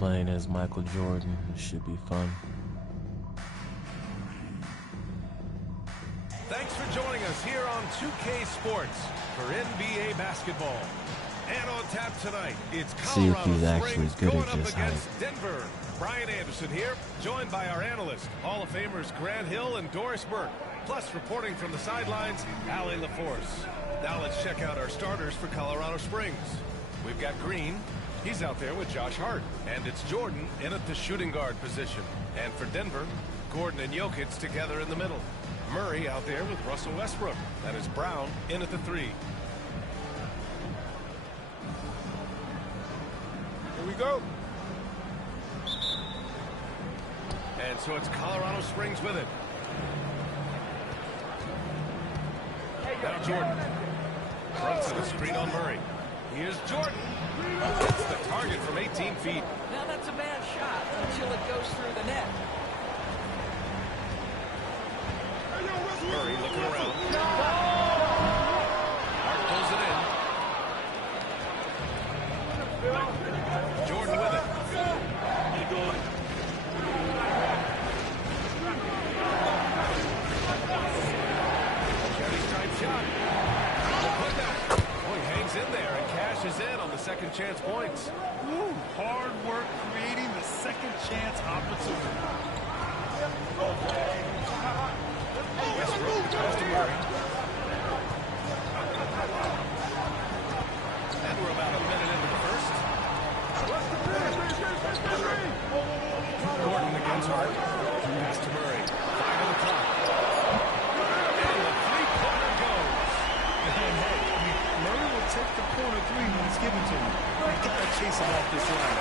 playing as Michael Jordan. It should be fun. Thanks for joining us here on 2K Sports for NBA basketball. And on tap tonight, it's Colorado Springs going up against Denver. Brian Anderson here, joined by our analysts, Hall of Famers Grant Hill and Doris Burke. Plus, reporting from the sidelines, Allie LaForce. Now let's check out our starters for Colorado Springs. We've got Green. He's out there with Josh Hart. And it's Jordan in at the shooting guard position. And for Denver, Gordon and Jokic together in the middle. Murray out there with Russell Westbrook. That is Brown in at the 3. Here we go. And so it's Colorado Springs with it. Now Jordan. Runs to the screen on Murray. Here's Jordan. It's the target from 18 feet. Now that's a bad shot until it goes through the net. Murray looking around. Hart pulls it in. Jordan with it. Cherry's type shot. Put that. Oh, he hangs in there and cashes in on the second chance points. Woo, hard work creating the second chance opportunity. Westbrook goes to Murray. And we're about a minute into the first. Gordon against Hart. Pass to Murray. 5 on the clock. And the three-pointer goes. Murray will take the corner 3 when it's given to him. You gotta chase him off this line.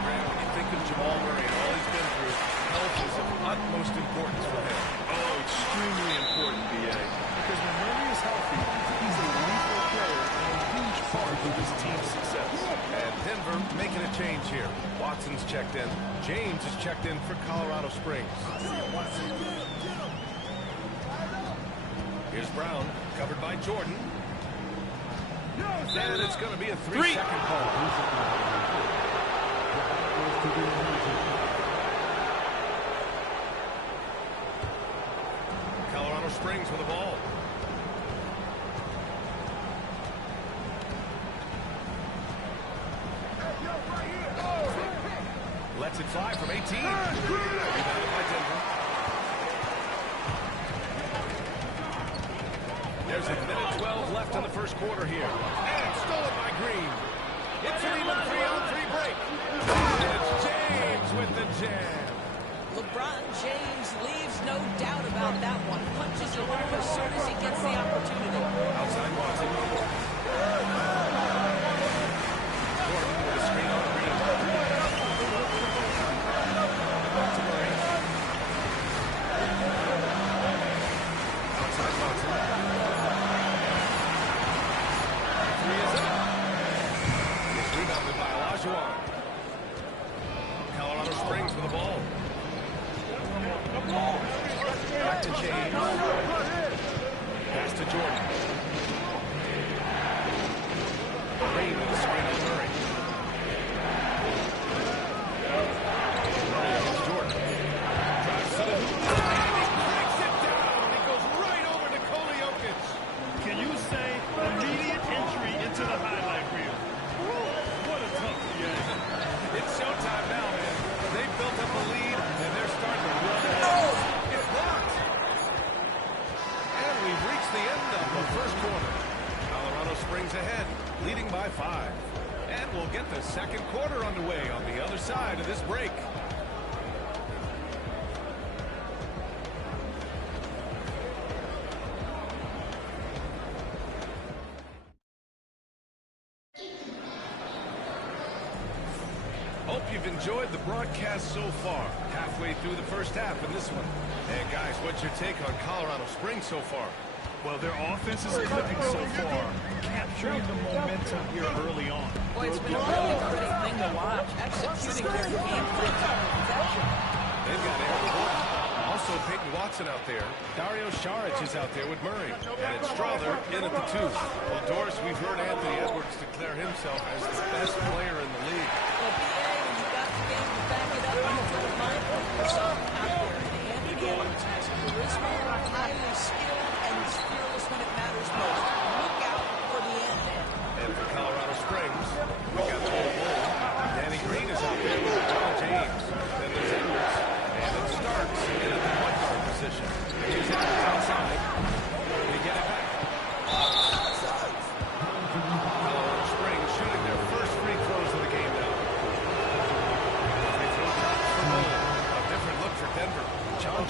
Grant, when you think of Jamal Murray and all he's been through, health is of utmost importance for him. Oh, extremely important, B.A. Because when Murray is healthy, he's a lethal player and a huge part of his team's success. And Denver making a change here. Watson's checked in. James is checked in for Colorado Springs. Here's Brown, covered by Jordan. And it's going to be a 3-second call. Colorado Springs with the ball. Lets it fly from 18. Rebounded by Denver. There's a minute 12 left in the first quarter here. And stolen by Green. It's an even 3-on-3 break. And it's James with the jam. LeBron James leaves no doubt about that one. Punches it home as soon as he gets the opportunity. Outside Watson. Gordon with a screen on Green. Back to Murray. Outside Watson. 3 is up. It's rebounded by Olajuwon. Colorado Springs with the ball. Back to James. Pass to Jordan. Green with the screen on Murray. Murray against Jordan. Drives to the hoop. And he breaks it down. He goes right over Nikola Jokic. Can you say immediate entry into the highlight reel? What a tough game. It's showtime now, man. They've built up a lead, and they're starting to run it. It's blocked. And we've reached the end of the first quarter. Colorado Springs ahead, leading by 5. And we'll get the second quarter underway on the other side of this break. Hope you've enjoyed the broadcast so far. Halfway through the first half in this one. And guys, what's your take on Colorado Springs so far? Well, their offense is clicking so far, capturing the momentum here early on. Boy, it's been a really pretty thing to watch. Executing their game plan to perfection. They've got Aaron Gordon. Also Peyton Watson out there. Dario Saric is out there with Murray. And it's Strother in at the 2. Well, Doris, we've heard Anthony Edwards declare himself as the best player in the league. Well, BA, when you got the game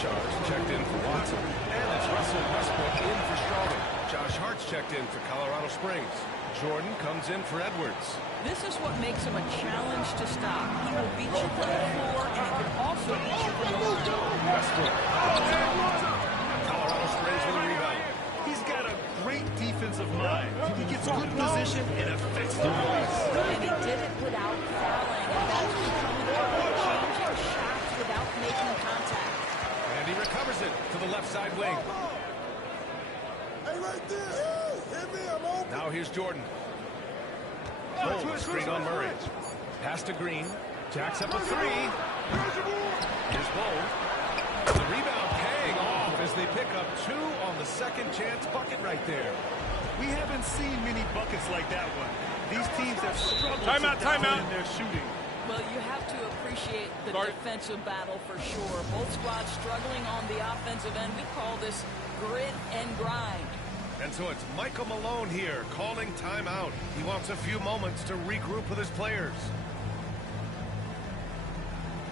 Charles checked in for Watson. And it's Russell Westbrook in for Strawman. Josh Hart's checked in for Colorado Springs. Jordan comes in for Edwards. This is what makes him a challenge to stop. He will beat you from the floor, and he can also beat you from the line. Westbrook. Colorado Springs with a rebound. He's got a great defensive mind. He gets good position and affects the release. And he did it without fouling, and that's becoming changing shots without making contact. And he recovers it to the left side wing. Hey, right there. Hit me, I'm open. Now here's Jordan. Cole, screen on Murray. Pass to Green. Jacks up a three. Here's Bol. The rebound paying off as they pick up 2 on the second chance bucket right there. We haven't seen many buckets like that one. These teams have struggled Timeout. in their shooting. Well, you have to appreciate the defensive battle for sure. Both squads struggling on the offensive end. We call this grit and grind. And so it's Michael Malone here calling timeout. He wants a few moments to regroup with his players.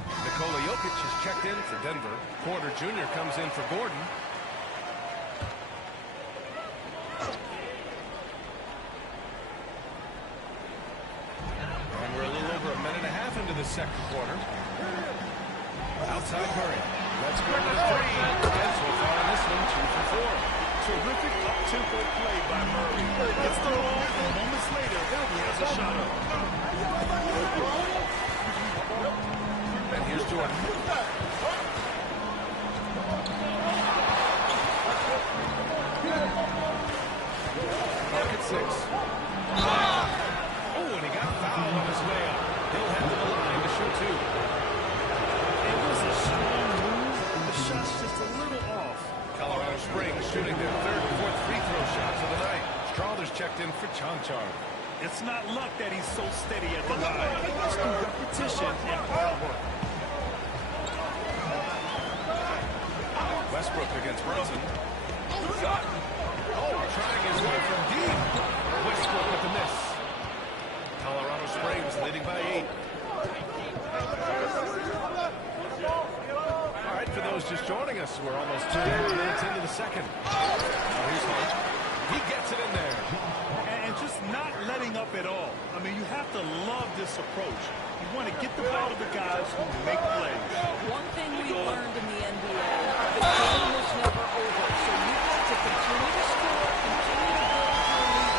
Nikola Jokic is checked in for Denver. Porter Jr. comes in for Gordon. And we're a little over a minute and a half into the second quarter. Outside Murray. Let's go to the three. And so far in this one, 2 for 4. Terrific up-tempo play by Murray. Gets the ball, and moments later, he has a shot up. And here's Jordan. Mark at 6. Oh, and he got fouled on his way up. He'll head to the line to shoot 2. It was a strong move. The shot's just a little off. Colorado Springs shooting their 3rd and 4th free throw shots of the night. Strawther's checked in for Chanchar. It's not luck that he's so steady at the line. It's through repetition and hard work. Westbrook against Brunson. Oh, trying his way from deep. Westbrook with the miss. Colorado Springs leading by 8. All right, for those just joining us, we're almost 2 minutes into the second. Now here's Hunt. He gets it in there. And just not letting up at all. I mean, you have to love this approach. You want to get the ball to the guys who make plays. One thing we learned in the NBA, the game was never over, so you have to continue to score, continue to build your lead.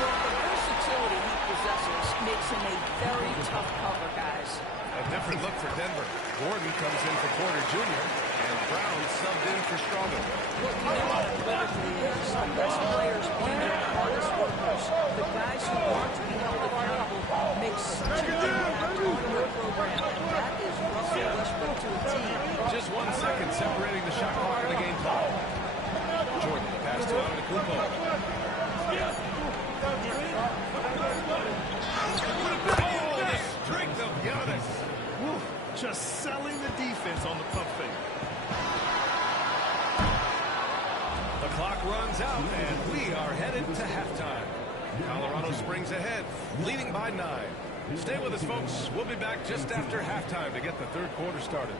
Well, the versatility he possesses makes him a very tough cover, guys. A different look for Denver. Gordon comes in for Porter Jr. and Brown subbed in for Strawman. What we know athletically is the best players being their hardest workers. The guys who want to be held accountable make such an impact on your program, and that is Russell Westbrook to a team. Just 1 second separating the shot clock and the game clock. Jordan, the pass to Antetokounmpo. Oh, the strength of Giannis. Woo, just selling the defense on the pump fake. The clock runs out, and we are headed to halftime. Colorado Springs ahead, leading by 9. Stay with us, folks. We'll be back just after halftime to get the 3rd quarter started.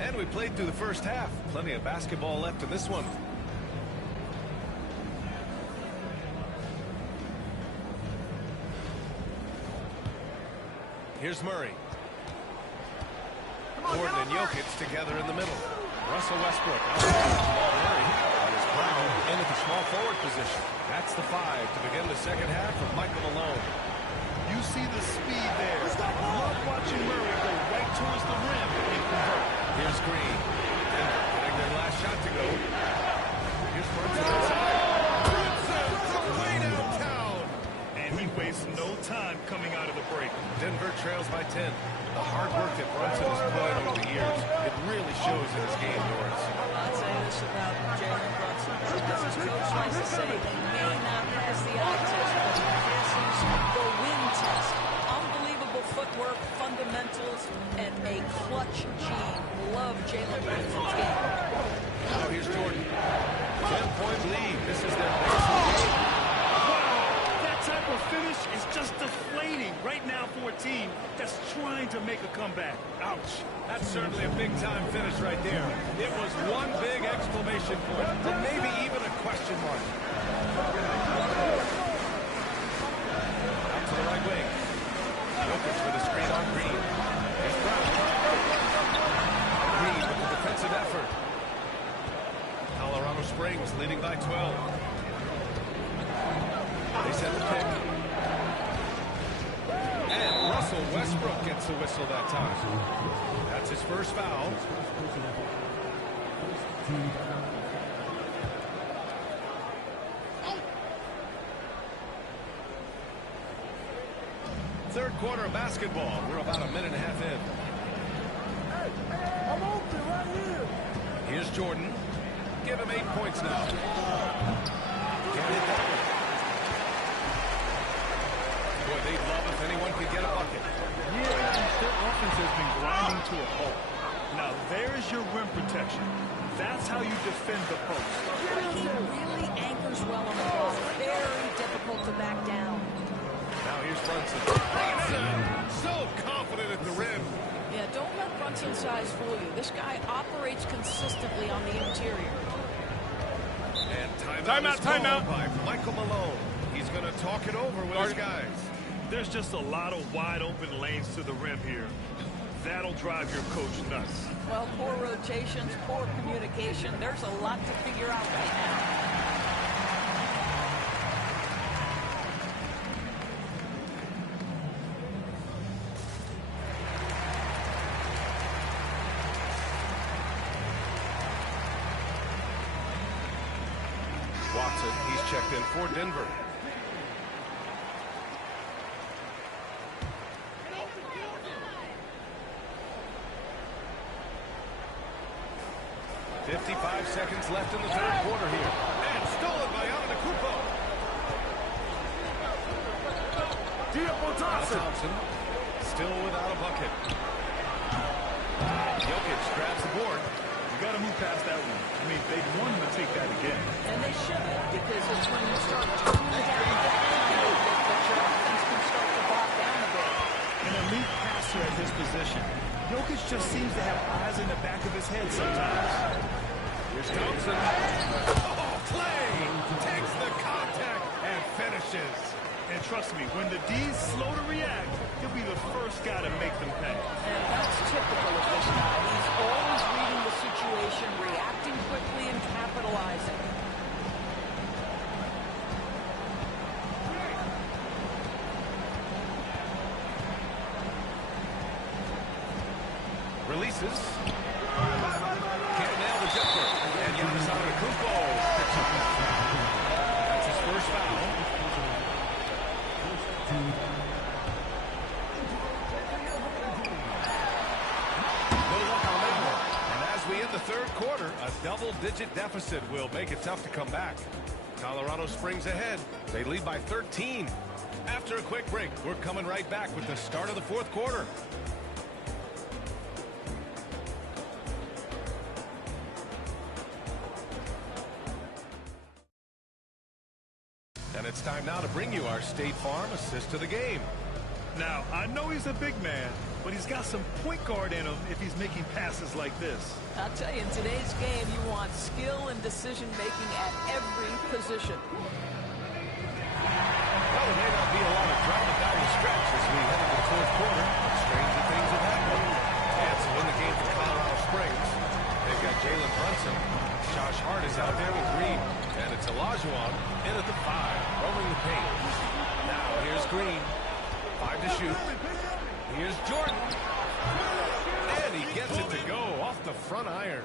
And we played through the first half. Plenty of basketball left in this one. Here's Murray. Gordon and Jokic together in the middle. Russell Westbrook out to Jamal Murray. That is Brown in at the small forward position. That's the 5 to begin the second half of Michael Malone. You see the speed there. Love watching Murray go right towards the rim and convert. Here's Green. Denver getting their last shot to go. Here's Brunson inside. Brunson from way downtown. And he wastes no time coming out of the break. Denver trails by 10. The hard work that Brunson has put in over the years, it really shows in his game, Lawrence. I'd say this about Jalen Brunson. As his coach likes to say, they may not pass the eye test, but he passes the win test. Unbelievable footwork, fundamentals, and a clutch gene. Love Jalen Brunson's game. Now here's Jordan. 10-point lead. This is their biggest game. Type of finish is just deflating right now for a team that's trying to make a comeback. Ouch. That's certainly a big-time finish right there. It was one big exclamation point, and maybe even a question mark. Out to the right wing. Jokic with a screen on Green. Here's Brown. Green with the defensive effort. Colorado Springs leading by 12. They set the pick. And Russell Westbrook gets the whistle that time. That's his first foul. Third quarter of basketball. We're about a minute and a half in. I'm open right here. Here's Jordan. Give him 8 points now. Can't hit that one. Boy, they'd love if anyone could get a bucket. Yeah, their offense has been grinding to a halt. Now, there's your rim protection. That's how you defend the post. He really anchors well on the ball. Very difficult to back down. Now here's Brunson. Brunson! So confident at the rim. Yeah, don't let Brunson's size fool you. This guy operates consistently on the interior. And timeout by Michael Malone. He's going to talk it over with his guys. There's just a lot of wide open lanes to the rim here. That'll drive your coach nuts. Well, poor rotations, poor communication. There's a lot to figure out right now. Watson, he's checked in for Denver. Seconds left in the third quarter here. And stolen by Antetokounmpo. Thompson still without a bucket. Jokic grabs the board. You got to move past that one. I mean, they want him to take that again. And they should, because it's when you start turning down that your offense can start to bog down a bit. An elite passer at his position. Jokic just seems to have eyes in the back of his head sometimes. Here's Thompson. Oh, Clay takes the contact and finishes. And trust me, when the D's slow to react, he'll be the first guy to make them pay. And that's typical of this guy. He's always reading the situation, reacting quickly, and capitalizing. Releases. Can't nail the jumper. And Giannis Antetokounmpo picks up that foul. That's his first foul. No luck on that one. And as we end the third quarter, a double-digit deficit will make it tough to come back. Colorado Springs ahead. They lead by 13. After a quick break, we're coming right back with the start of the fourth quarter. And it's time now to bring you our State Farm assist to the game. Now, I know he's a big man, but he's got some point guard in him if he's making passes like this. I'll tell you, in today's game, you want skill and decision-making at every position. Well, there may not be a lot of drama down the stretch as we head into the fourth quarter, but stranger things have happened. And so in the game for Colorado Springs, they've got Jalen Brunson. Josh Hart is out there with Green. And it's Olajuwon in at the 5, rolling the paint. Now here's Green. 5 to shoot. Here's Jordan. And he gets it to go off the front iron.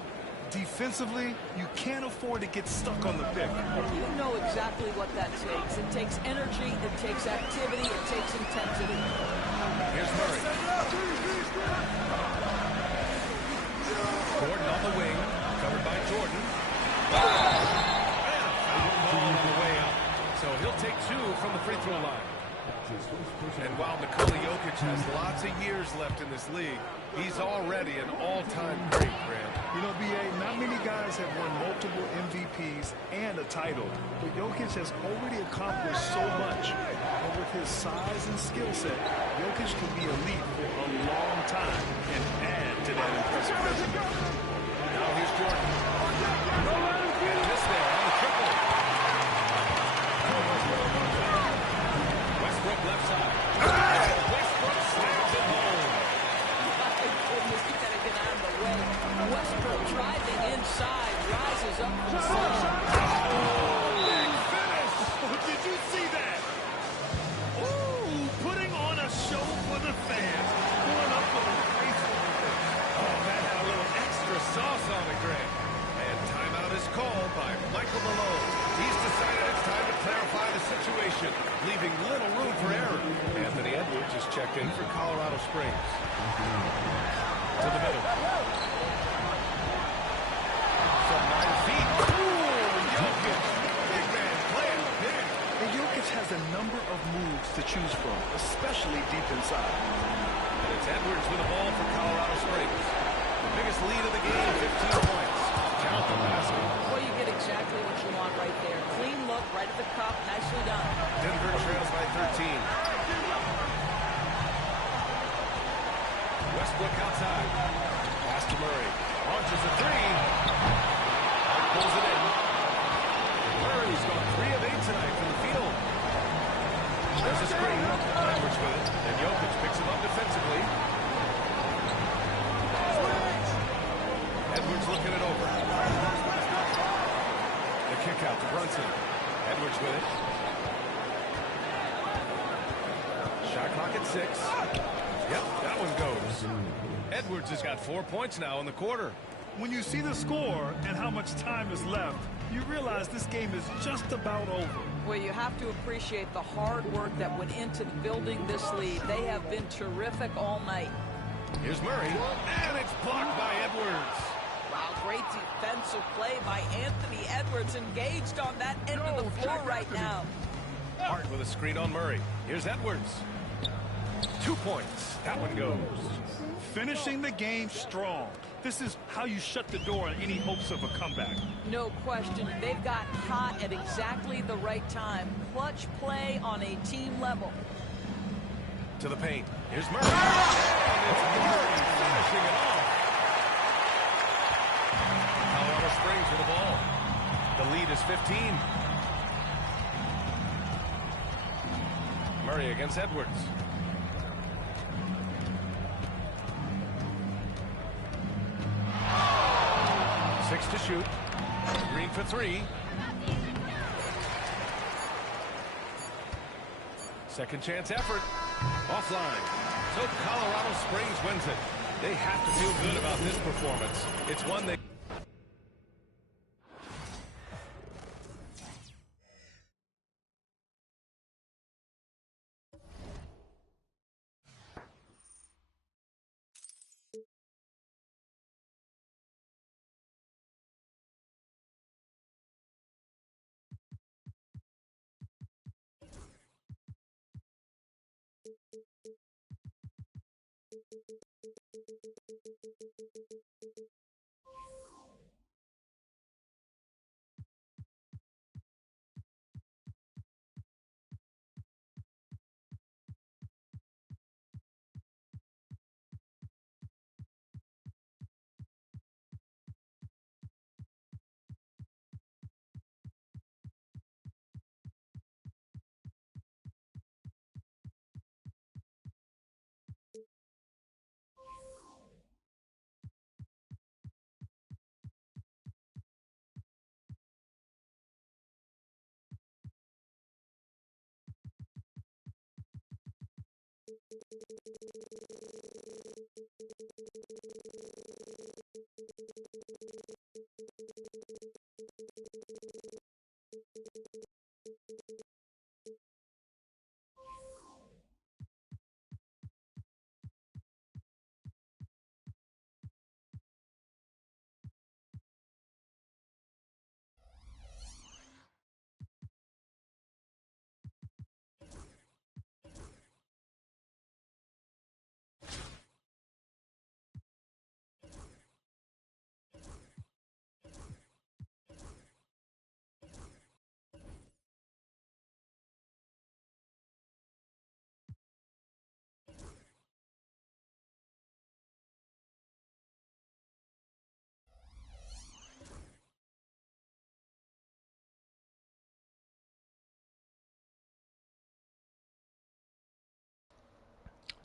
Defensively, you can't afford to get stuck on the pick. You know exactly what that takes. It takes energy, it takes activity, it takes intensity. Here's Murray. Gordon on the wing, covered by Jordan. And a foul ball on the way up. So he'll take 2 from the free throw line. And while Nikola Jokic has lots of years left in this league, he's already an all-time great, Grant. You know, B.A., not many guys have won multiple MVPs and a title, but Jokic has already accomplished so much. And with his size and skill set, Jokic can be elite for a long time and add to that impressive resume. Now here's Jordan. And missed there on the triple. Westbrook left side. Westbrook slams it home. My goodness, you gotta get out of the way. Westbrook driving inside, rises up from the side. Big finish! Did you see that? Ooh, putting on a show for the fans. Going up for the faithful. Oh, that had a little extra sauce on it, Greg. And timeout is called by Michael Malone. He's decided it's time to clarify the situation, leaving little room for error. Anthony Edwards is checked in for Colorado Springs. To the middle. From 9 feet. Ooh, Jokic. Big man playing big. And Jokic has a number of moves to choose from, especially deep inside. And it's Edwards with the ball for Colorado Springs. The biggest lead of the game, 15 points. Count the basket. Well, you get exactly what you want right there. Clean look, right at the cup, nicely done. Denver trails by 13. Westbrook outside. Pass to Murray. Launches a 3. Hart pulls it in. Murray's gone 3 of 8 tonight from the field. There's a screen. Edwards with it. And Jokic picks him up defensively. Edwards looking it over. The kick out to Brunson. Edwards with it. Shot clock at 6. Yep, that one goes. Edwards has got 4 points now in the quarter. When you see the score and how much time is left, you realize this game is just about over. Well, you have to appreciate the hard work that went into building this lead. They have been terrific all night. Here's Murray, and it's blocked by Edwards. Wow, great defensive play by Anthony Edwards, engaged on that end of the floor right now. Hart with a screen on Murray. Here's Edwards. 2 points. That one goes. Finishing the game strong. This is how you shut the door on any hopes of a comeback. No question. They've got hot at exactly the right time. Clutch play on a team level. To the paint. Here's Murray. And it's Murray finishing it off. Colorado Springs with the ball. The lead is 15. Murray against Edwards. 6 to shoot. Green for 3. Second chance effort. Offline. So Colorado Springs wins it. They have to feel good about this performance. It's one they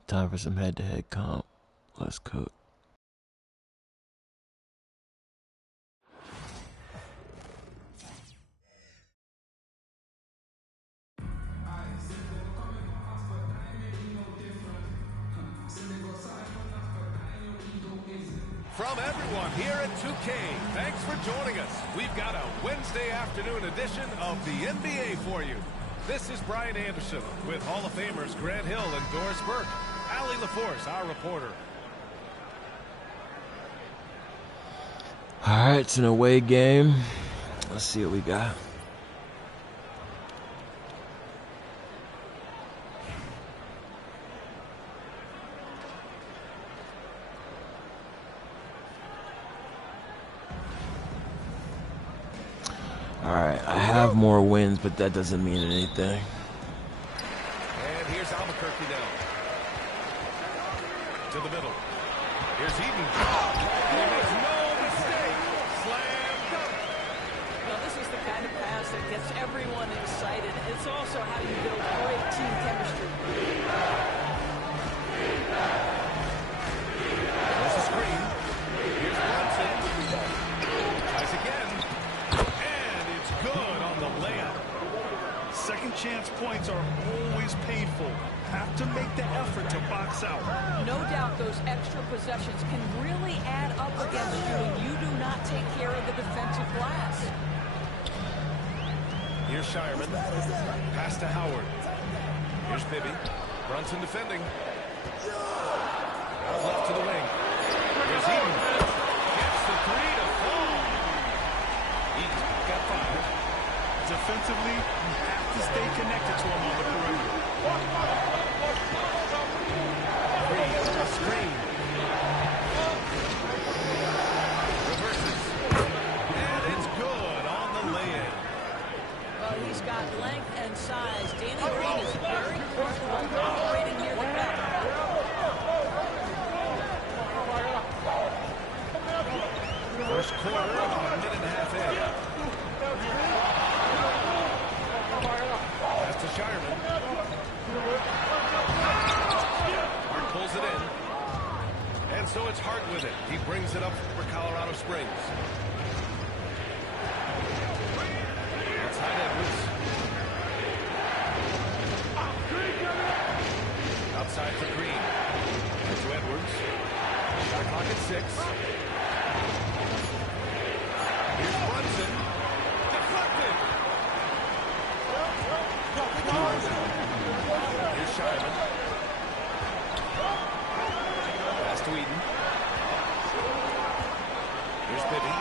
Time for some head-to-head comp. Let's cook. From everyone here at 2K, thanks for joining us. We've got a Wednesday afternoon edition of the NBA for you. This is Brian Anderson with Hall of Famers Grant Hill and Doris Burke. Allie LaForce, our reporter. All right, it's an away game. Let's see what we got. Alright, I have more wins, but that doesn't mean anything. And here's Albuquerque now. To the middle. Here's Eden. And he makes no mistake. Slam dunk. Now, this is the kind of pass that gets everyone excited. It's also how you build great team chemistry. There's a screen. Here's Brunson. Tries again. Good on the layup. Second chance points are always painful. Have to make the effort to box out. No doubt those extra possessions can really add up against you when you do not take care of the defensive glass. Here's Shireman. Pass to Howard. Here's Bibby. Brunson defending. Out left to the wing. Here's Eden. Gets the three to fall. Eden's got 5. Defensively, you have to stay connected to him on the perimeter. Green, a screen. Reverses. And it's good on the lay-in. Well, he's got length and size. Danny Green is very comfortable operating near the cup. First quarter, about a minute and a half in. Pass to Shireman. Hart pulls it in. And so it's Hart with it. He brings it up for Colorado Springs. It's Hyde Edwards. Outside for Green. And to Edwards. Shot clock at 6. Here's Brunson. Deflected. Here's Shireman. Pass to Eden. Here's Bibby.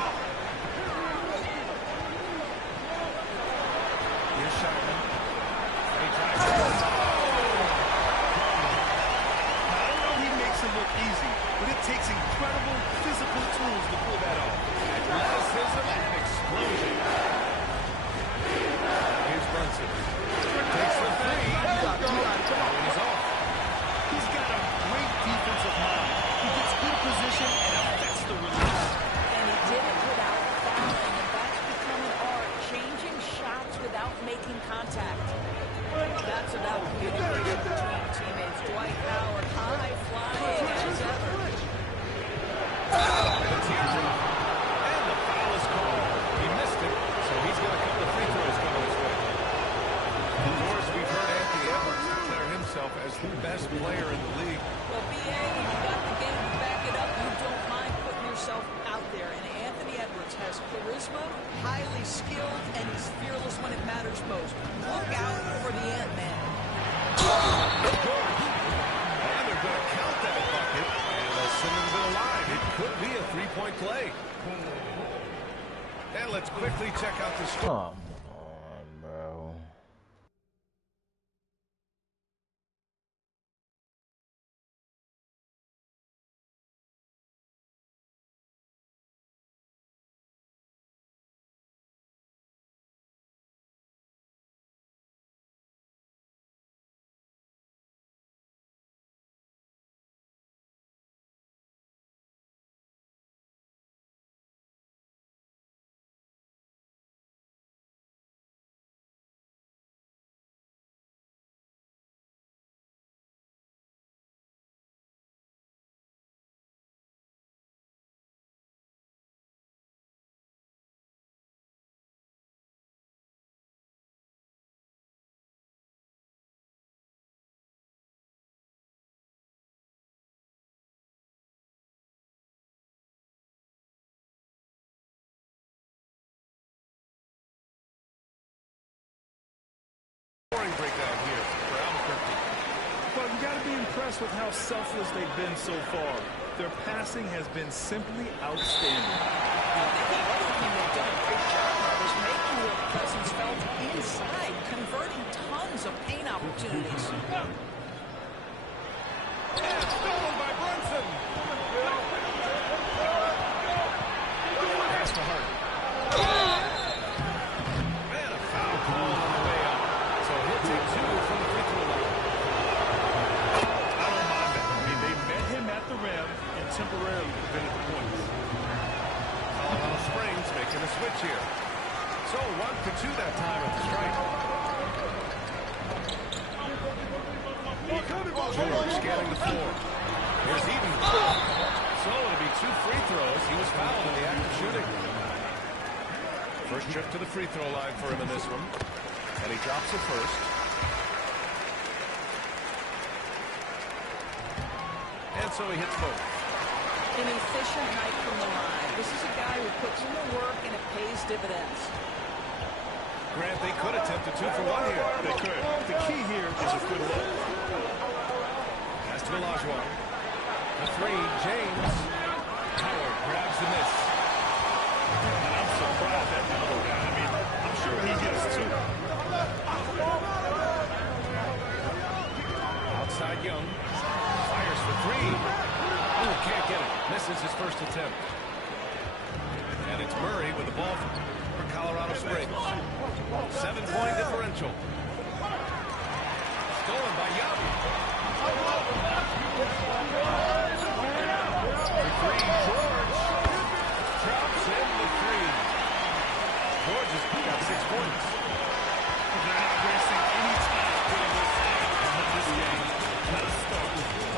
Here's Shireman. He tries to I know he makes it look easy, but it takes incredible physical tools to pull that off. athleticism and explosion. Here's Brunson. Takes the three. He's off. He's got a great defensive mind. He gets good position and affects the release. And he did it without fouling, and that's become an art, changing shots without making contact. That's about communicating between teammates. Dwight Howard, high flying as ever. And the teardrop. And the foul is called. He missed it, so he's going to come to free throws coming his way. Of course, we've heard Anthony Edwards declare himself as the best player in the league. Well, B.A., you got the game to back it up. You don't mind putting yourself out there. And Anthony Edwards has charisma, highly skilled, and he's fearless when it matters most. Look out for the Ant-Man. And they're going to count that bucket, and they'll send him to the line. It could be a three-point play. And let's quickly check out the score. Come impressed with how selfless they've been so far. Their passing has been simply outstanding. I think the other team they've done a great job of is making their presence felt inside, converting tons of paint opportunities. And stolen by Brunson. Pass to Hart. And a foul call on the way up. So he'll take 2 from the free throw line. I don't mind that. I mean, they met him at the rim and temporarily prevented the points. Colorado Springs making a switch here. So 1 for 2 that time at the stripe. George scanning the floor. Here's Eden. So it'll be 2 free throws. He was fouled in the act of shooting. First trip to the free throw line for him in this one. And he drops it first. And so he hits both. An efficient night from the line. This is a guy who puts in the work and it pays dividends. Grant, they could attempt a 2 for 1 here. They could. The key here is a good look. Pass to Olajuwon. The 3, James. Howard grabs the miss. And I'm surprised at the other guy. I mean, I'm sure he gets 2. Outside Young. Fires for 3. Oh, can't get it. Misses his first attempt. And it's Murray with the ball for Colorado Springs. 7-point differential. Stolen by Young. For 3, George. Drops in the 3. George has got 6 points. They're not wasting any time putting this game. Let us start.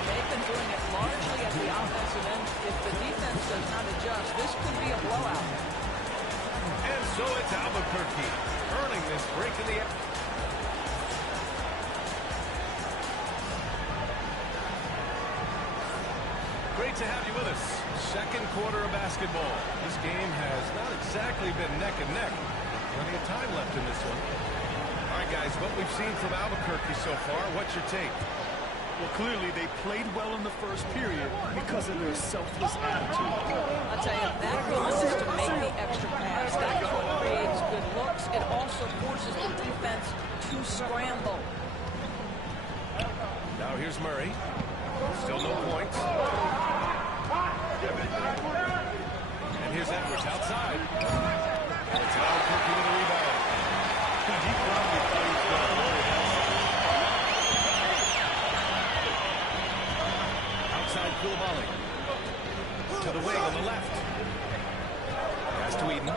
They've been doing it largely at the offensive end. If the defense does not adjust, this could be a blowout. And so it's Albuquerque earning this break in the air. Great to have you with us. Second quarter of basketball. This game has not exactly been neck and neck. Plenty of time left in this one. All right, guys, what we've seen from Albuquerque so far, what's your take? Well, clearly they played well in the first period because of their selfless attitude. I'll tell you, that willingness to make the extra pass, that's what creates good looks. It also forces the defense to scramble. Now here's Murray. Still no points. And here's Edwards outside. And it's Albuquerque with a rebound. He probably thought he was going to lower that. Outside Coulibaly. To the wing on the left. Pass to Eden. No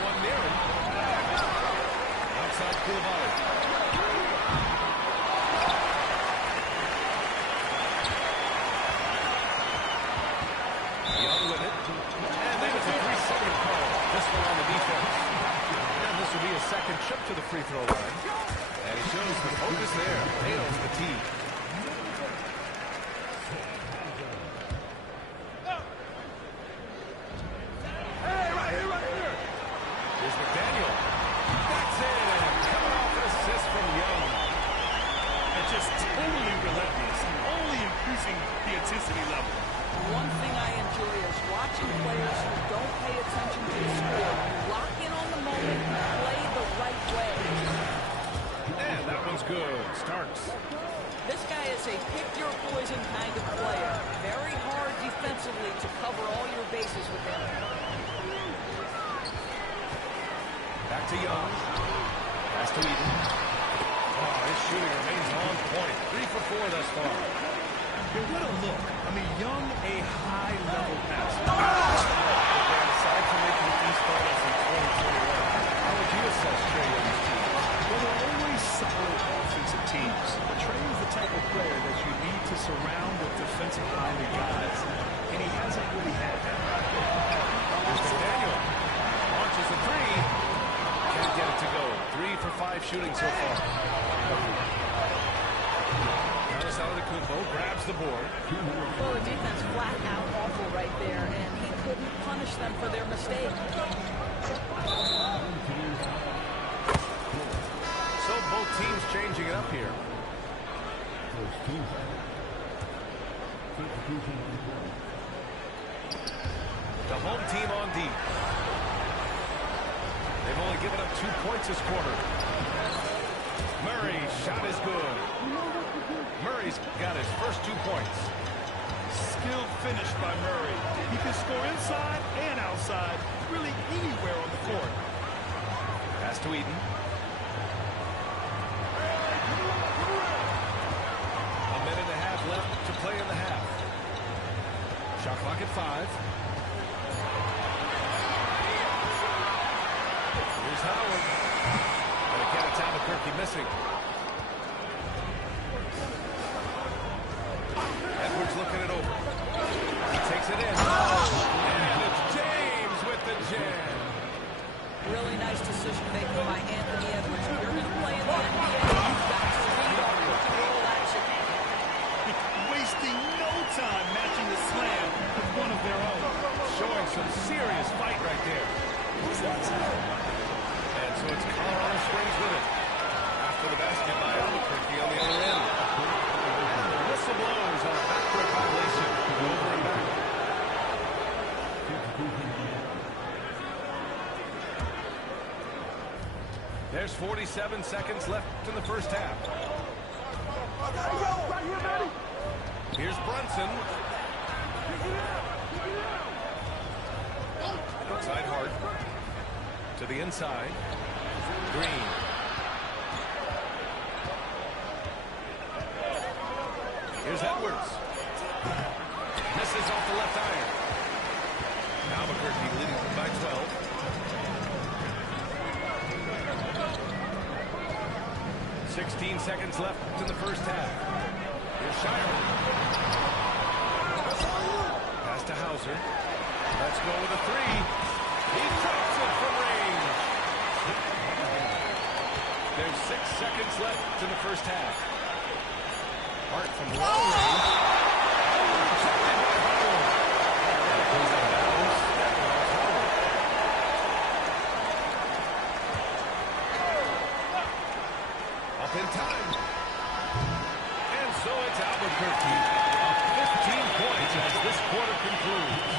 one near him. Outside Coulibaly. Young with it. And then it's a 3-second call. This one on the defense. And this will be a second trip to the free throw line. And he shows the focus there. Nails the tee. Here's McDaniel. That's it. Coming off an assist from Young. And just totally relentless, only increasing the intensity level. One thing I enjoy is watching players who don't pay attention to the score. Lock in on the moment, play the right way. And that one's good. Starks. This guy is a pick-your-poison kind of player. Very hard defensively to cover all your bases with him. Back to Young. Pass to Eden. Oh, his shooting remains on point. 3 for 4 thus far. But what a look. I mean, Young, a high-level passer. And aside from making these finals in 2021, how would you assess Trae Young's team? Well, they're always solid offensive teams. But Trae is the type of player that you need to surround with defensive-minded guys, and he hasn't really had that. Here's McDaniel. Launches a 3. Can't get it to go. 3 for 5 shooting so far. Giannis Antetokounmpo grabs the board. Well, the defense flat out awful right there, and he couldn't punish them for their mistake. So both teams changing it up here. The home team on deep. They've only given up 2 points this quarter. Murray's shot is good. Murray's got his first 2 points. Skilled finish by Murray. He can score inside and outside, really anywhere on the court. Pass to Eaton. A minute and a half left to play in the half. Shot clock at 5. Here's Howard. And again, it's Albuquerque missing. Edwards looking it over. He takes it in. And it's James with the jam. Really nice decision making by Anthony Edwards. If you're going to play in the NBA, you've got to read our pick and roll action. Wasting no time matching the slam with one of their own. Showing some serious fight right there. And so it's Colorado Springs with it. After the basket by Albuquerque on the other end. And the whistle blows on a backcourt violation. Over and back. There's 47 seconds left in the first half. Here's Brunson. Outside Hart. To the inside. Green. Here's Edwards. Misses off the left iron. Albuquerque leading by 12. 16 seconds left in the first half. Here's Shire. Pass to Hauser. Let's go with a 3. He drops it from range. There's 6 seconds left in the first half. Hart from long range. Protected by Howard. That goes out of bounds. That was Howard. Up in time. And so it's Albuquerque. Up 15 points as this quarter concludes.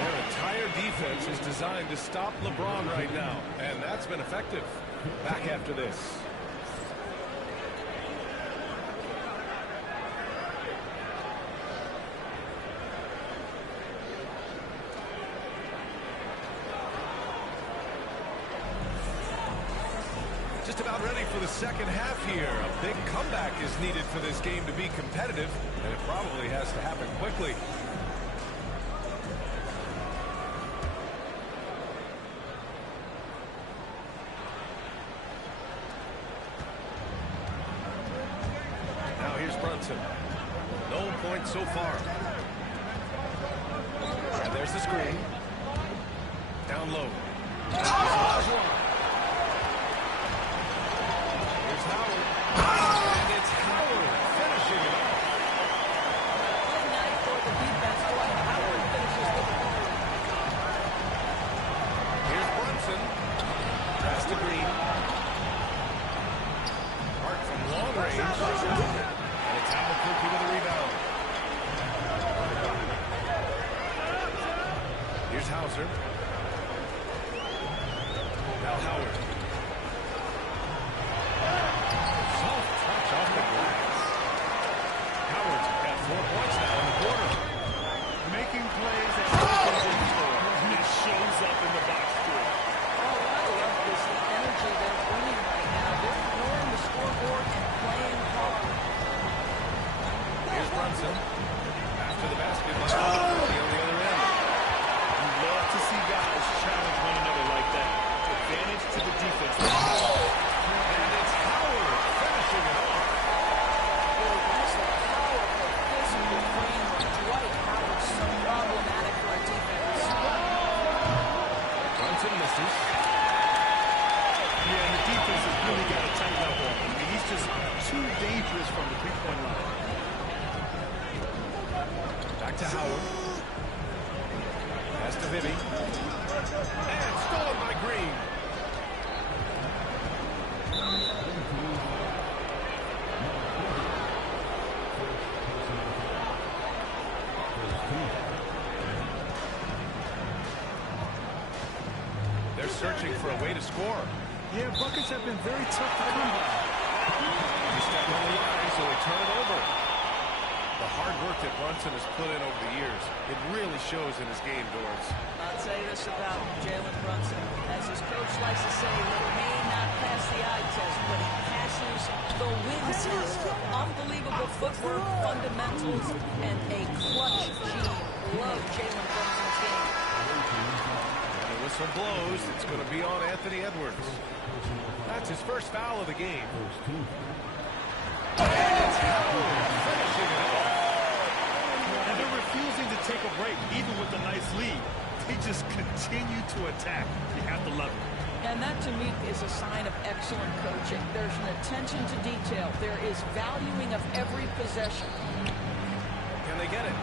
Their entire defense is designed to stop LeBron right now, and that's been effective. Back after this. Just about ready for the second half here. A big comeback is needed for this game to be competitive, and it probably has to happen quickly. Now here's Brunson. No points so far. And there's the screen. Down low. Howard. And it's Howard finishing it off. Good night for the defense. Dwight Howard finishes with the ball. Here's Brunson. Pass to Green. Hart from long range. And it's Albuquerque with a rebound. Here's Hauser. Now Howard. Off the glass. Howard's got 4 points now in the quarter. Making plays at and it shows up in the box score. Oh, I love this, the energy they're bringing right now. They're ignoring the scoreboard and playing hard. Here's Brunson. After the basket, on the other end. You love to see guys challenge one another like that. Advantage to the defense. And it's Howard finishing it off. That's the powerful physical frame of Dwight Howard. So problematic for a defense. Brunson misses. Yeah, and the defense has really got to tighten up on him. I mean, he's just too dangerous from the three-point line. Back to Howard. Pass to Bibby. And stolen by Green. searching for a way to score. Yeah, buckets have been very tough to come by. He stepped on the line, so they turn it over. The hard work that Brunson has put in over the years, it really shows in his game, Doris. I'll say this about Jalen Brunson. As his coach likes to say, he may not pass the eye test, but he passes the win test. Unbelievable footwork, fundamentals, and a clutch gene. Love Jalen Brunson's game. And the whistle blows. It's going to be on Anthony Edwards. That's his first foul of the game. And it's Howard finishing it off. And they're refusing to take a break, even with a nice lead. They just continue to attack. You have to love it. And that, to me, is a sign of excellent coaching. There's an attention to detail. There is valuing of every possession. Can they get it?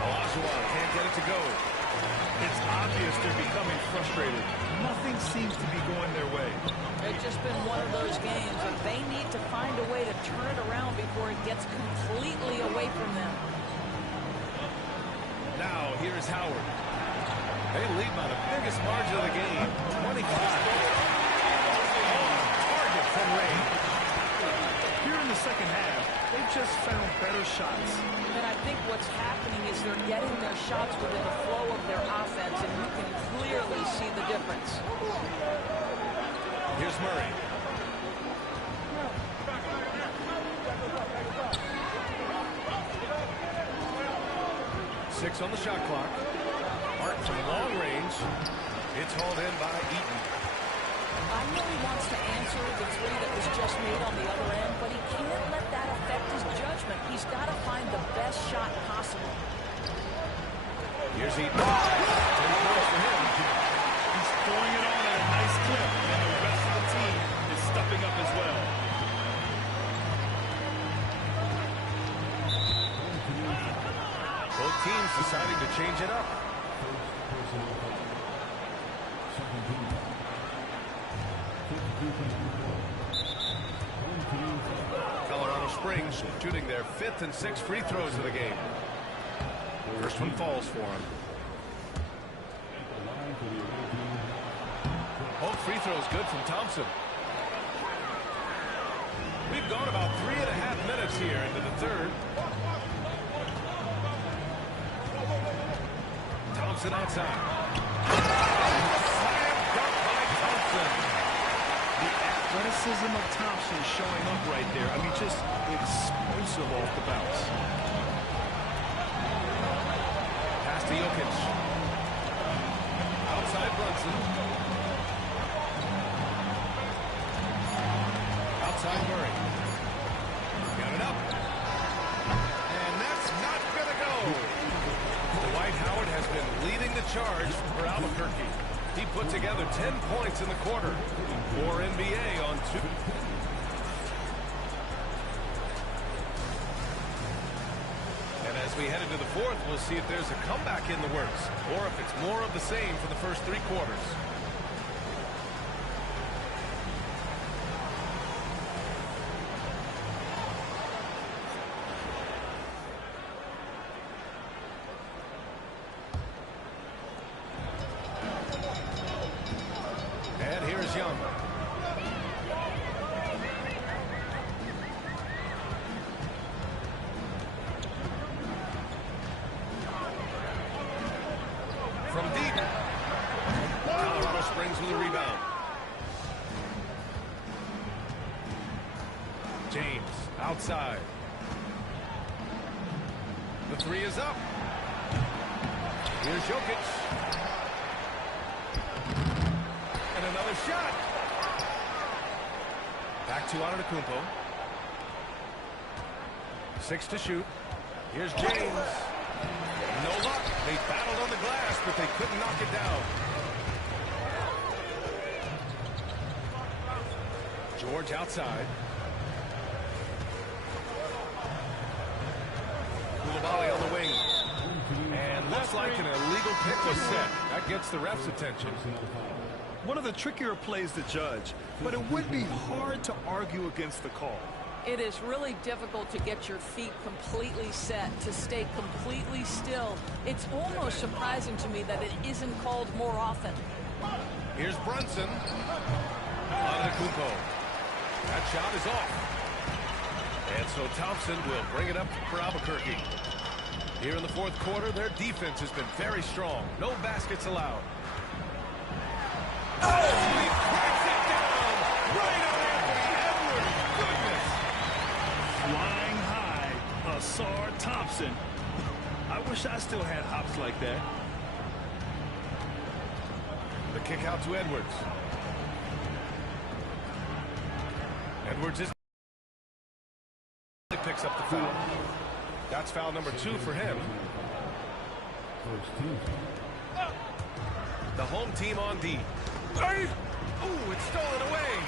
Olajuwon can't get it to go. It's obvious they're becoming frustrated. Nothing seems to be going their way. It's just been one of those games that they need to find a way to turn it around before it gets completely away from them. Now, here's Howard. They lead by the biggest margin of the game, 25. Target from Ray. Here in the second half, they've just found better shots. And I think what's happening is they're getting their shots within the flow of their offense, and you can clearly see the difference. Here's Murray. Six on the shot clock. Hart from long range. It's hauled in by Eaton. I know he wants to answer the three that was just made on the other end, but he can't let that affect his judgment. He's got to find the best shot possible. Here's Eaton. 10 points for him. He's throwing it on at a nice clip, and the rest of the team is stepping up as well. Both teams deciding to change it up. Colorado Springs shooting their 5th and 6th free throws of the game. First one falls for him. Both free throws good from Thompson. We've gone about 3.5 minutes here into the third. Thompson outside. Slam dunk by Thompson. The athleticism of Thompson showing up right there. I mean, just explosive off the bounce. Pass to Jokic. Outside Brunson. Outside Murray. Got it up. And that's not going to go. Dwight Howard has been leading the charge for Albuquerque. He put together 10 points in the quarter. For NBA on 2. And as we head into the fourth, we'll see if there's a comeback in the works, or if it's more of the same for the first 3 quarters. And here's Young. From deep. Colorado Springs with a rebound. James outside. The three is up. Here's Jokic. And another shot. Back to Antetokounmpo. 6 to shoot. Here's James. No luck. They battled on the glass, but they couldn't knock it down. George outside. Koulibaly on the wing. And looks like an illegal pick was set. That gets the ref's attention. One of the trickier plays to judge, but it would be hard to argue against the call. It is really difficult to get your feet completely set, to stay completely still. It's almost surprising to me that it isn't called more often. Here's Brunson. Antetokounmpo. That shot is off. And so Thompson will bring it up for Albuquerque. Here in the fourth quarter, their defense has been very strong. No baskets allowed. Oh, he cracks it down! Right on Anthony Edwards! Goodness! Flying high, Ausar Thompson. I wish I still had hops like that. The kick out to Edwards. Edwards picks up the foul. That's foul number 2 for him. The home team on D. Ooh, it's stolen away.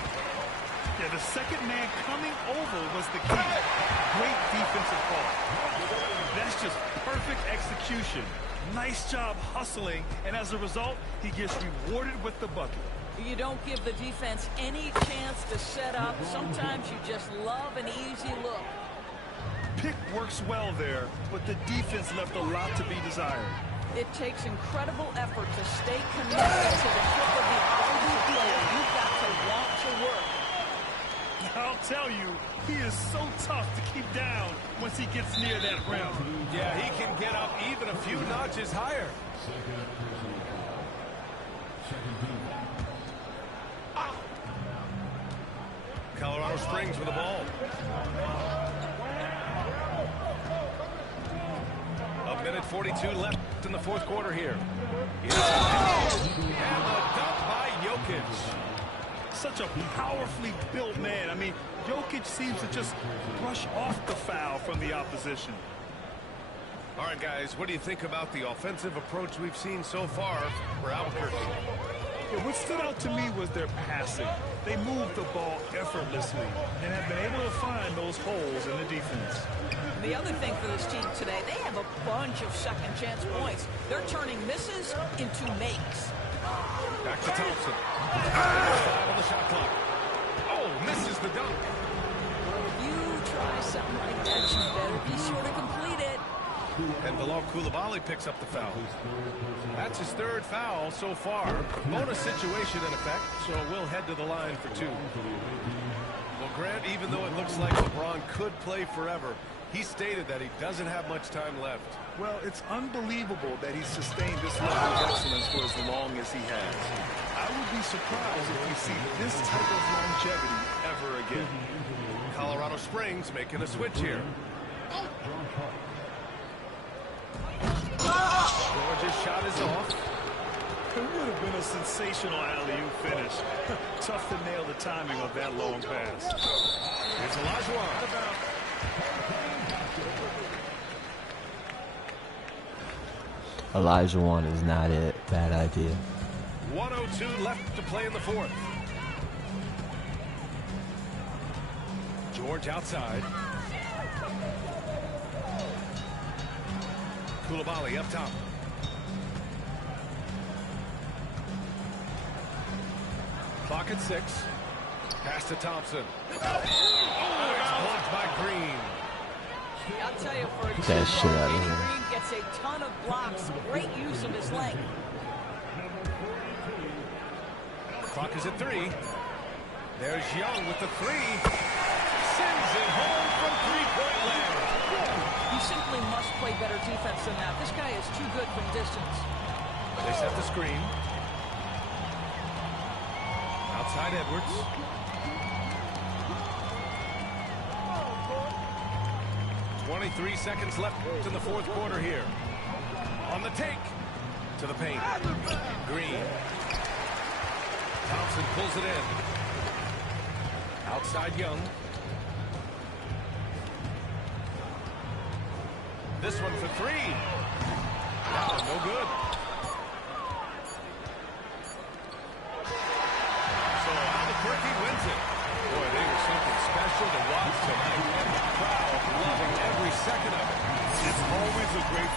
Yeah, the second man coming over was the key. Great defensive call. That's just perfect execution. Nice job hustling, and as a result, he gets rewarded with the bucket. You don't give the defense any chance to set up. Sometimes you just love an easy look. Pick works well there, but the defense left a lot to be desired. It takes incredible effort to stay connected to the tip of the opposing player. You've got to want to work. I'll tell you, he is so tough to keep down once he gets near that rim. Yeah, he can get up even a few notches higher. Colorado Springs with the ball. A minute 42 left in the fourth quarter here. And a dunk by Jokic. Such a powerfully built man. I mean, Jokic seems to just brush off the foul from the opposition. All right, guys, what do you think about the offensive approach we've seen so far for Albuquerque? Yeah, what stood out to me was their passing. They moved the ball effortlessly and have been able to find those holes in the defense. The other thing for this team today, they have a bunch of second chance points. They're turning misses into makes. Back to Thompson. 5 on the shot clock. Oh, misses the dunk. Well, if you try something like that, you better be sure to complete it. And Bilal Coulibaly picks up the foul. That's his 3rd foul so far. Bonus situation in effect, so we'll head to the line for 2. Well, Grant, even though it looks like LeBron could play forever, he stated that he doesn't have much time left. Well, it's unbelievable that he's sustained this level of excellence for as long as he has. I would be surprised if we see this type of longevity ever again. Colorado Springs making a switch here. George's shot is off. It would have been a sensational alley-oop finish. Tough to nail the timing of that long pass. Here's Olajuwon. Olajuwon is not it. Bad idea. 1:02 left to play in the fourth. George outside. Coulibaly up top. Clock at 6. Pass to Thompson. Oh, it's blocked by Green. I'll tell you, for a Get that shit out of Danny here. Green gets a ton of blocks. Great use of his length. Clock is at 3. There's Young with the 3. Sends it home from three-point land. You simply must play better defense than that. This guy is too good from distance. They set the screen. Outside Edwards. .23 seconds left in the fourth quarter here. On the take. To the paint. Green. Thompson pulls it in. Outside Young. This one for 3. No good. So Albuquerque wins it. Boy, they were something special to watch tonight. And the crowd loving every second of it. It's always a great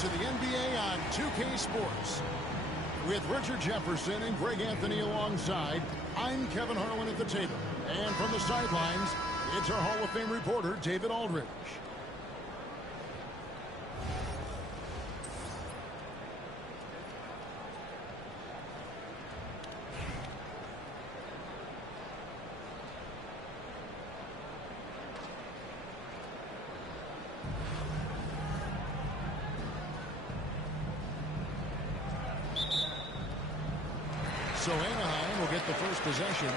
to the NBA on 2K Sports. With Richard Jefferson and Greg Anthony alongside, I'm Kevin Harlan at the table. And from the sidelines, it's our Hall of Fame reporter, David Aldridge. So Anaheim will get the first possession.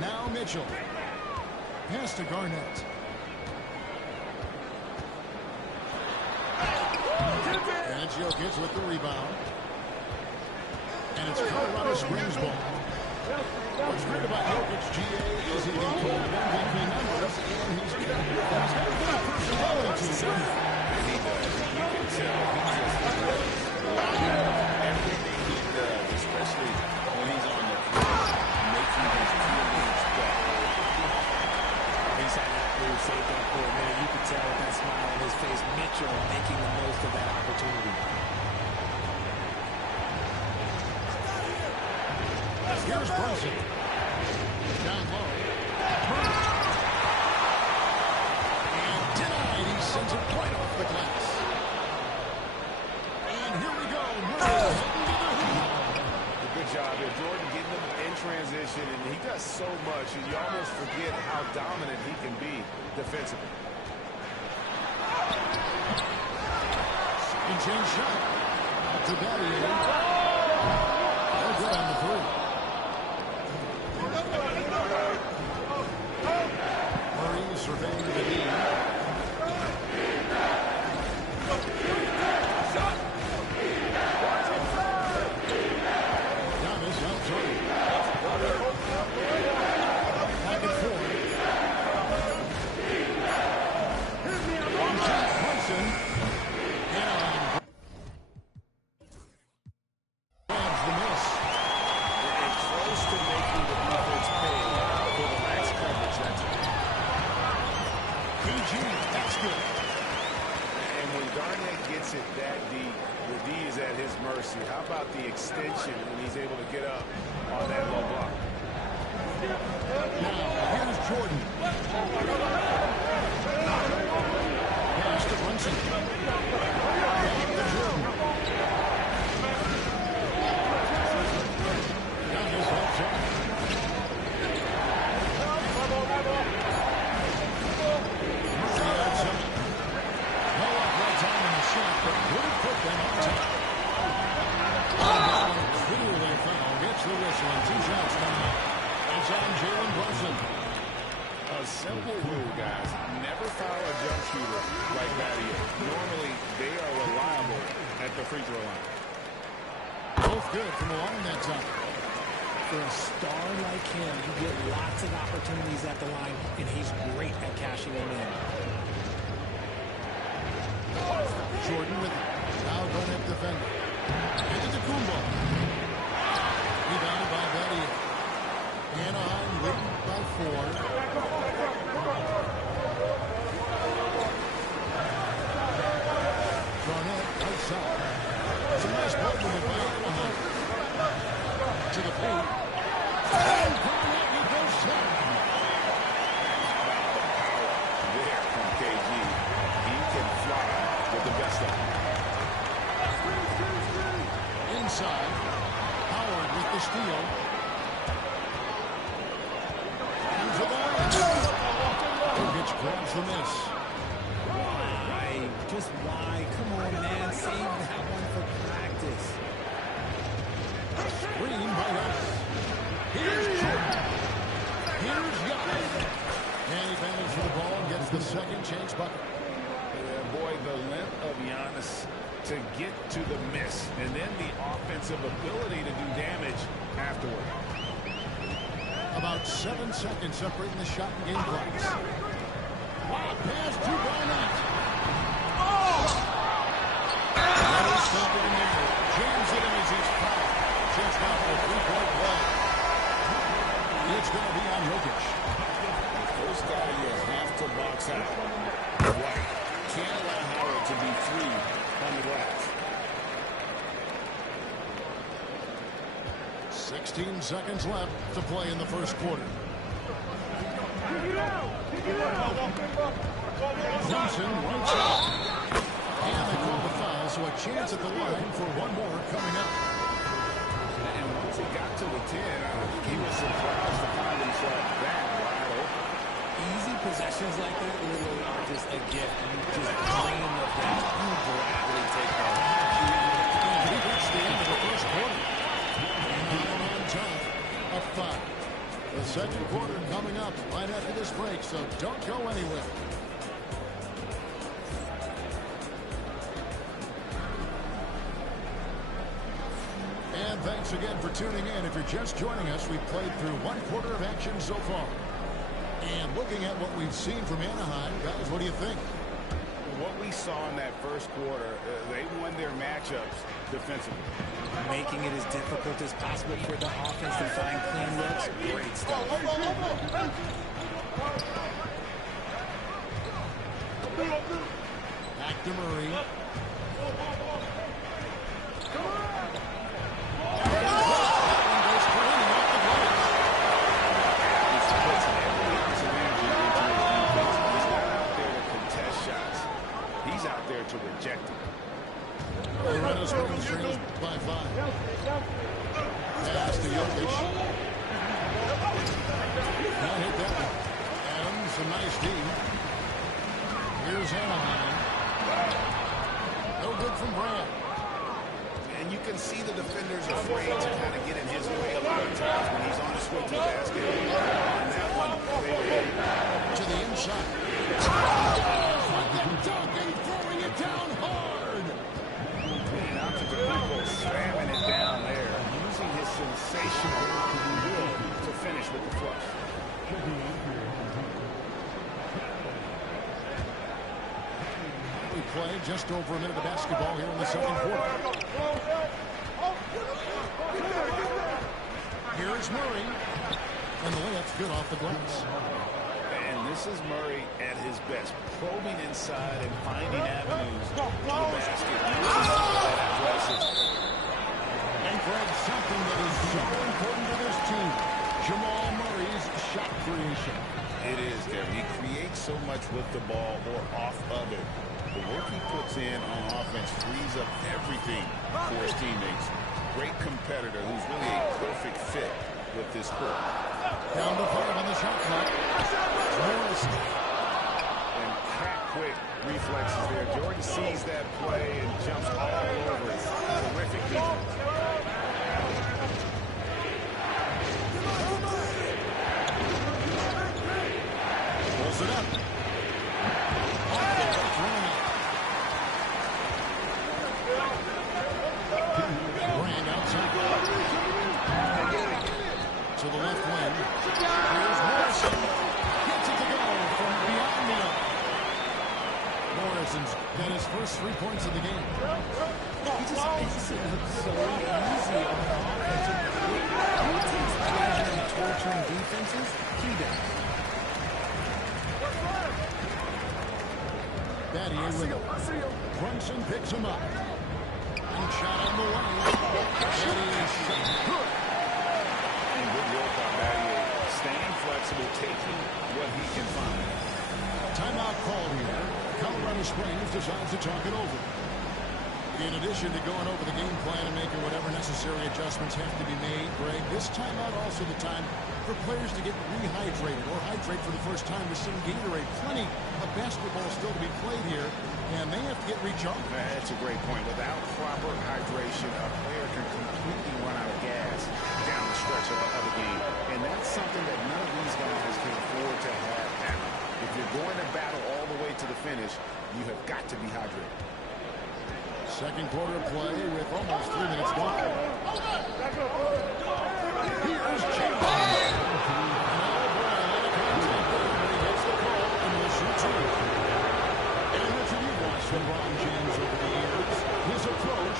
Now Mitchell. Pass to Garnett. And it's Jokic with the rebound. And it's Colorado Springs ball. What's great about Jokic, GA, is he can pull MVP numbers, and he's got a good personality to him. And he does. You can tell he just everything he does, especially when he's on the floor, making his teammates better. He's had that move saved up for a minute. You can tell with that smile on his face. Mitchell making the most of that opportunity. Here's Brunson. Down low. And denied. He sends it right off the glass. And here we go. Good job there, Jordan, getting them in transition, and he does so much, and you almost forget how dominant he can be defensively. Second chance shot. Out to Battier. No good on the three. Murray surveying the D. Giannis outside. Back and forth. Brunson. And grabs the miss. And close to making the defense pay for the last coverage that time. PG, that's good. And when Garnett gets it that deep, the D is at his mercy. How about the extension when he's able to get up on that low block? Now, here's Jordan. Pass to Brunson. Back to Jordan. Giannis helps out. Murray outside. No upright time in the shot, but wouldn't put them on top. Clearly a foul. Gets the whistle and 2 shots coming up. It's on Jalen Brunson. A simple rule, guys. Never foul a jump shooter like Battier. Normally, they are reliable at the free throw line. Both good from the line that time. For a star like him, you get lots of opportunities at the line, and he's great at cashing them in. Jordan with it. Now Garnett defending. Antetokounmpo. Rebounded by Battier. Anaheim leading by 4. Garnett outside. It's a nice ball movement by Anaheim. To the paint. And Garnett with no shot. There from KG. He can fly with the best of them. Inside. Howard with the steal. Into the line. Jokic grabs the miss. Why? Just why? Come on, man. Save that one for practice. Screen by Giannis. Here's Jordan. Here's Giannis. And he battles for the ball and gets the second chance bucket. Boy, the length of Giannis to get to the miss, and then the offensive ability to do damage afterward. About 7 seconds separating the shot and game clocks. Wow, pass to Garnett. That'll stop it in there. Jams it in as he's fouled. Just off the 3-point play. It's going to be on Jokic. The first guy you have to box out. 16 seconds left to play in the first quarter. Clemson wants it. And they call the foul, so a chance at the line for one more coming up. And once he got to the 10, I think he was surprised to find himself that wide open. Easy possessions like that literally are just a gift. You just dream of that. You gladly take that. And he reached the end of the first quarter. And on top of 5. The second quarter coming up right after this break, so don't go anywhere. And thanks again for tuning in. If you're just joining us, we've played through one quarter of action so far. And looking at what we've seen from Anaheim, guys, what do you think? What we saw in that first quarter, they won their matchups defensively. Making it as difficult as possible for the offense to find clean looks. Great stuff. Back to Murray. He's out there to reject it. Colorado Springs trails by 5. Pass to Jokic. Can't hit that one. Adams, a nice D. Here's Anaheim. No good from Brand. And you can see the defenders are afraid to kind of get in his way a lot of times when he's on his way to the basket. And that one, to the inside. Duncan throwing it down hard. And out to DePico, slamming it down there, using his sensational will to finish with the flush. We play just over a minute of basketball here in the second quarter. Here is Murray. And the layup's good off the glass. And this is Murray at his best, probing inside and finding avenues to the basket. And Greg, something that is so important to this team, Jamal Murray's shot creation. It is there. He creates so much with the ball or off of it. The work he puts in on offense frees up everything for his teammates. Great competitor who's really a perfect fit with this court. Down to 5 on the shot clock. Morrison. And quick reflexes there. Jordan sees that play and jumps all over it. Terrific defense. Pulls it up. Off the left rim. Brand outside. To the left wing. Here's Morrison. Gets it to go from beyond the arc. Morrison's got his first 3 points of the game. He just makes it look so easy on offense. He takes pleasure in torturing defenses. He does. Battier with him. Brunson picks him up. And shot on the way. Battier shot. And good work by Battier. Staying flexible, taking what he can find. Timeout call here. Colorado Springs decides to talk it over. In addition to going over the game plan and making whatever necessary adjustments have to be made, Greg, this timeout also the time for players to get rehydrated or hydrate for the first time with some Gatorade. Plenty of basketball still to be played here, and they have to get recharged. That's a great point. Without proper hydration, a player can completely run out of gas down the stretch of the game. And that's something that none of these guys can afford to have happen. If you're going to battle all the way to the finish, you have got to be hydrated. Second quarter play with almost 3 minutes gone. Here's Chambers. And Richard, you've watched LeBron James over the years. His approach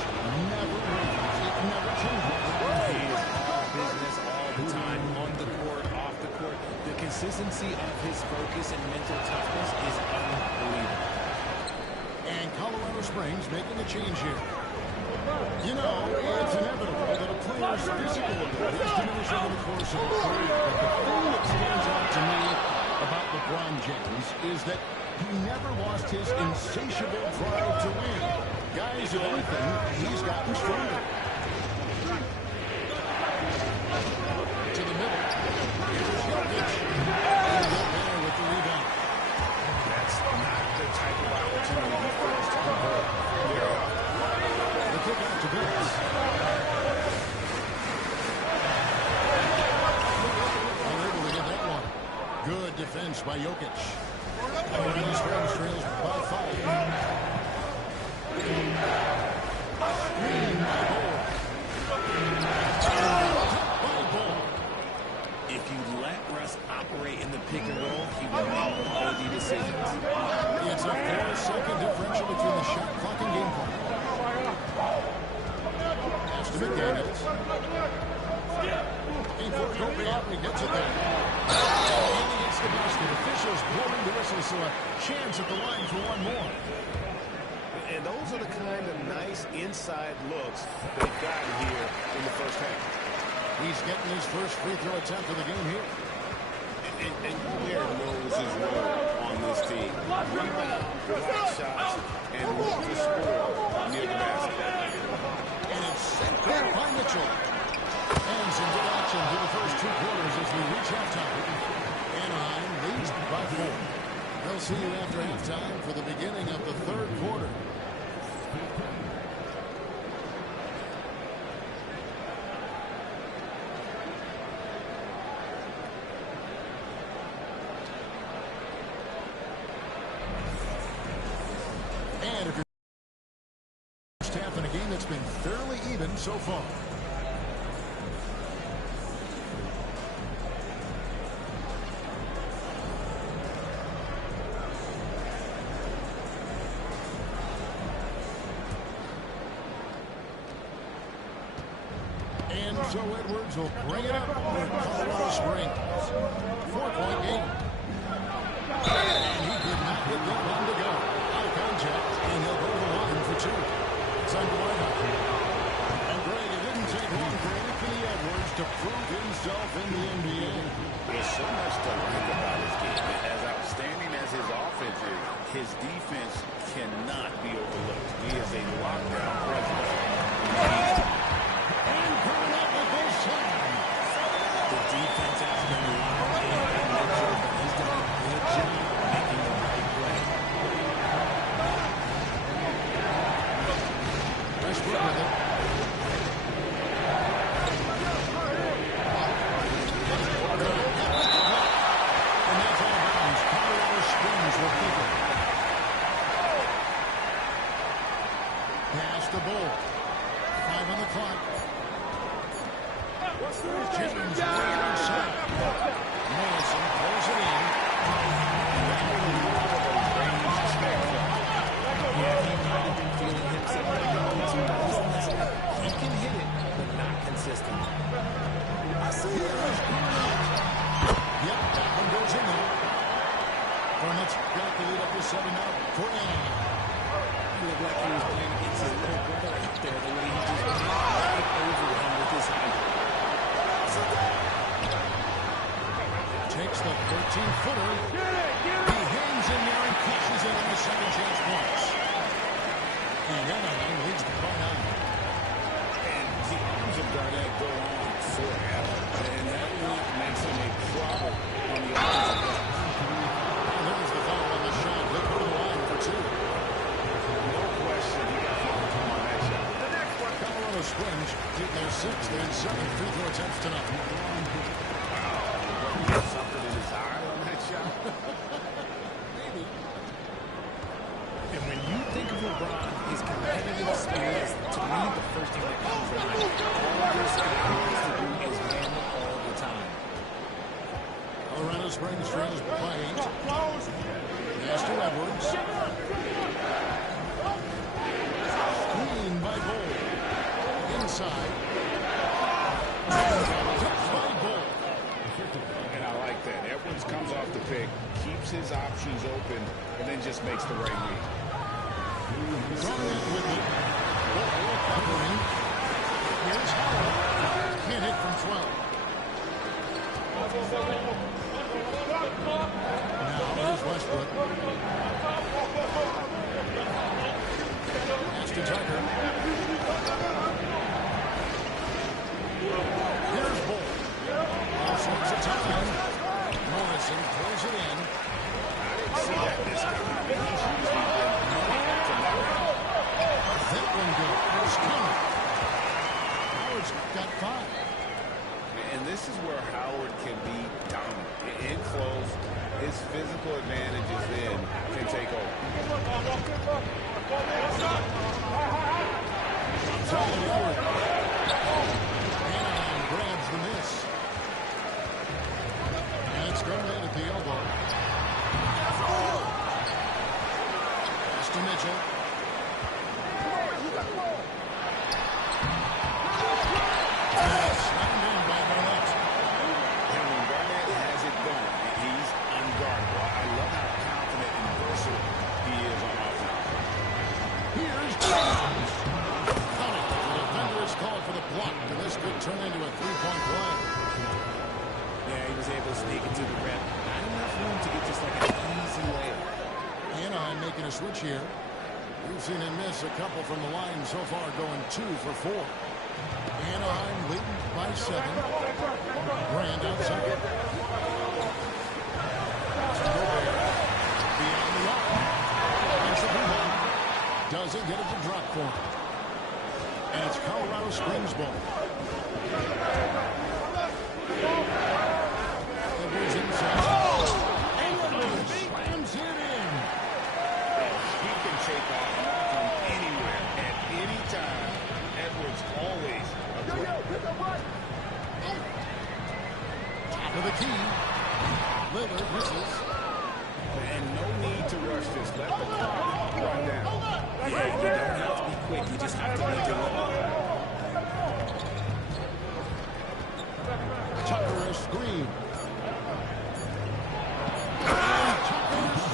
never wanes. It never changes. He is all business all the time, on the court, off the court. The consistency of his focus and mental toughness is unbelievable. And Colorado Springs making a change here. You know, it's inevitable that a player's physical abilities diminish over the course of a career. But the thing that stands out to me about LeBron James is that he never lost his insatiable drive to win. Guys, if anything, he's gotten stronger. To the middle. Here's Jokic. And there with the rebound. That's not the type of opportunity he fails to convert very often. The kick out to Vince. They're able to get that one. Good defense by Jokic. Colorado Springs trails by 5. Screen by Ball. If you let Russ operate in the pick and roll, he will make quality decisions. It's a 4-second differential between the shot clock and game clock. Pass to McDaniels. Looking for Gobert. He gets it there. And he hits the basket. Officials blowing the whistle, so a chance at the line for one more. And those are the kind of nice inside looks they've gotten here in the first half. He's getting his first free throw attempt of the game here. And Gobert knows his role on this team. Rebound, block shots, and look to score near the basket. And it's sent back by Mitchell. And some good action for the first 2 quarters as we reach halftime. Anaheim leads by 4. They'll see you after halftime for the beginning of the 3rd quarter. And if you're first half in a game that's been fairly even so far. And so Edwards will bring it up for Colorado Springs. 4-point game. And he did not get that one to go. Out of contact, and he'll go to the line for 2. It's on Whiteout. And Greg, it didn't take long for Anthony Edwards to prove himself in the NBA. There's so much to like about his game. As outstanding as his offense is, his defense cannot be overlooked. He is a lockdown presence. And coming up with this time. The defense has been locked in by Mitchell, but he's done a good job making the right play. Westbrook with it. And that's out of bounds. Colorado Springs will keep it. Pass the ball. 5 on the clock. James way outside. Morrison pulls it in. Yeah, he might have been feeling himself a little too much. He can hit it, but not consistent. Yep, that one goes in there. Hornets got the lead up to 7 now. For Anaheim. He looked like he was playing against his little brother out there, the way he just ran right over him with his height. Takes the 13-footer. He hangs in there and cashes it on the second chance points. And Anaheim leads by 9. And the arms of Garnett go on forever. And that length makes him a problem on the offensive end. And there's the foul on the shot. He'll go to the line for 2. No question he got fouled on that shot. The next one, Colorado Springs get their 6th and 7th free throw attempts tonight. Something in his eye on that shot. Maybe. And when you think of LeBron, his competitive spirit, to me, the first thing that comes to mind. All this guy wants to do is win all the time. Colorado Springs trails by 8. Pass to Edwards. Screen by Bull. Inside. Touched by Bull. And I like that. Edwards comes off the pick, keeps his options open, and then just makes the right read. Garnett with it. Bull covering. Here's Howard. Now here's Westbrook. Pass to Tucker. Here's Bull. All sorts of time. Morrison throws it in. See that this time. He's usually been moving from that round. That one goes. Here's Connor. Howard's got 5. And this is where Howard can be dominant. In close, his physical advantages then can take over. Anaheim grabs the miss. And it's Garnett at the elbow. Pass to Mitchell. Slammed in by Garnett. And when Garnett has it going, he's unguardable. I love how confident and versatile he is on offense. Here's Jones. Connor, the defender is called for the block, and this could turn into a 3-point play. Yeah, he was able to sneak into the rim. Not enough room to get just like an easy layup. Anaheim making a switch here. We've seen him miss a couple from the line so far, going 2 for 4. Anaheim leading by 7. Brand outside. Beyond the arc. Against the rebound. Doesn't get it to drop for him. And it's Colorado Springs ball. Edwards inside. Edwards slams it in. He can take off from anywhere at any time. Edwards always a threat. Top of the key. Lillard misses. And no need to rush this. Let the clock run down. Yeah, you don't have to be quick. You just have to make it long. Tucker a screen.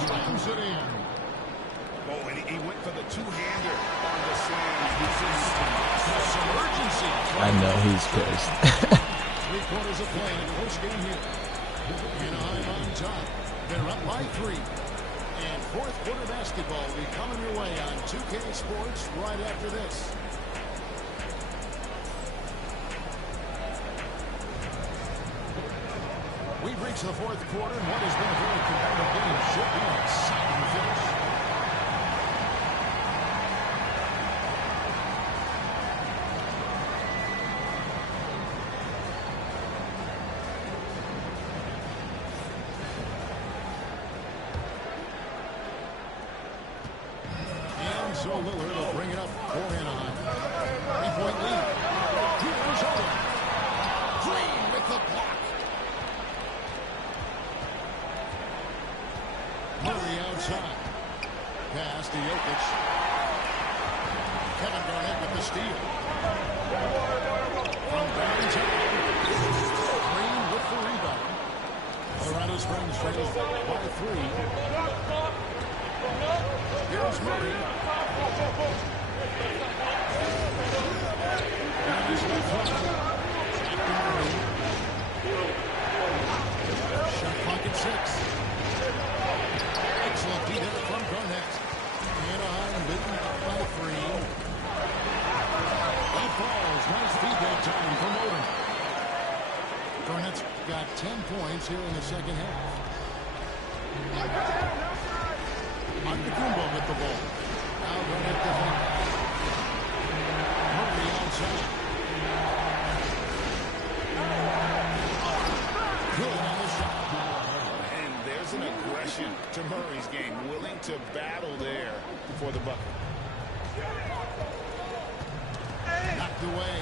Slams it in. Oh, and he went for the two-hander on the slam. Some urgency. I know he's pissed. 3 quarters of play in a close game here. Anaheim on top. They're up by 3. And fourth quarter basketball will be coming your way on 2K Sports right after this. We've reached the fourth quarter, and what has been a very competitive game should be an exciting finish. And so Lillard will bring it up for Anaheim. 3-point lead. Here's Oden. Green with the block. Murray outside. Pass to Jokic. Kevin Garnett with the steal. From downtown. Green with the rebound. Colorado Springs trails by 3. Here's Murray. And he's in front. Back to Murray. Shot clock at 6. Excellent D hit from Garnett. Anaheim leading by 3. That falls. Nice feedback time from Oden. Garnett's got 10 points here in the second half. Antetokounmpo with the ball. Now Garnett defending. Murray outside. Good on the shot. And there's an aggression to Murray's game, willing to battle there for the bucket. Knocked away.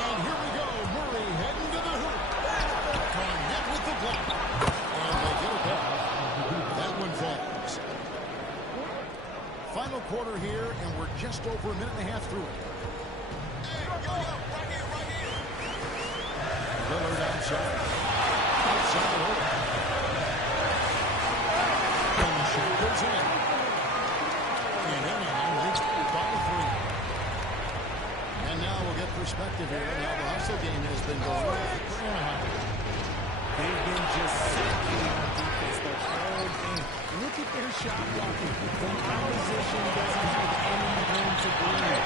And here we go. Murray heading to the hoop. Garnett with the block. And they get it back. That one falls. Final quarter here, and we're just over a minute and a half through it. Lillard outside. Outside over. And the shot goes in. And Anaheim leads by 3. And now we'll get perspective here on how the hustle game has been going for Anaheim. They've been just sitting on defense the whole game. Look at their shot blocking. The opposition doesn't have any room to breathe.